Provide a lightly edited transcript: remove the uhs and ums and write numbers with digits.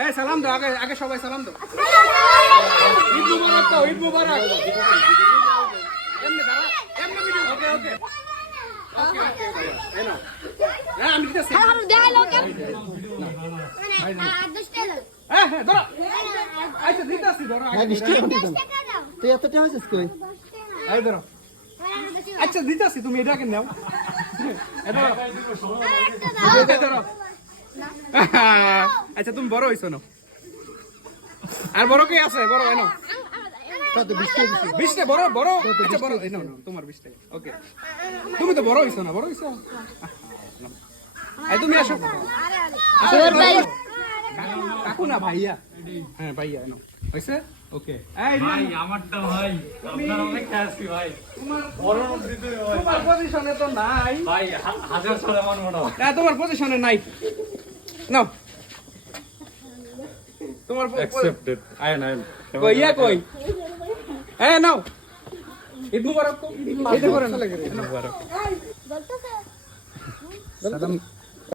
এই সালাম দাও, আগে আগে সবাই সালাম দাও। ঈদ মুবারক দাও, ঈদ মুবারক। এমনি দাঁড়া, এমনি ভিডিও। ওকে ওকে ওকে ওকে ভাইয়া, এই নাও। হ্যাঁ আমি দিতেছি। হ্যাঁ হ্যাঁ ধরো। আচ্ছা দিতেছি, ধরো। হ্যাঁ 20 টাকা দিতাম। তুই এত টাকা হইছিস কই? এই ধরো। আচ্ছা দিতেছি, তুমি এটাকে নাও। এই ধরো। এই ধরো। আচ্ছা তুমি বড় হইছো না, আর বড় কে আছে? বড় এনো কত 20 টাকা দিছিস? 20 টা বড় বড়। আচ্ছা বড় এনো তোমার 20 টাকা। ওকে তুমি তো বড় হইছো না, বড় হইছো। এই তুমি আসো। কাকু না ভাইয়া? হ্যাঁ ভাইয়া এনো হইছে। ওকে এই ভাই আমারটা ভাই আপনার অনেক আছি ভাই। তোমার বড় দিতে ভাই তোমার পজিশনে তো নাই ভাই হাজার সালে আমার মনে হয় না, তোমার পজিশনে নাই। নাও তোমার অ্যাকসেপ্টেড আই না কই ইয়া কই? হ্যাঁ নাও, ঈদ মুবারক। ঈদ মুবারক। মুবারক সালাম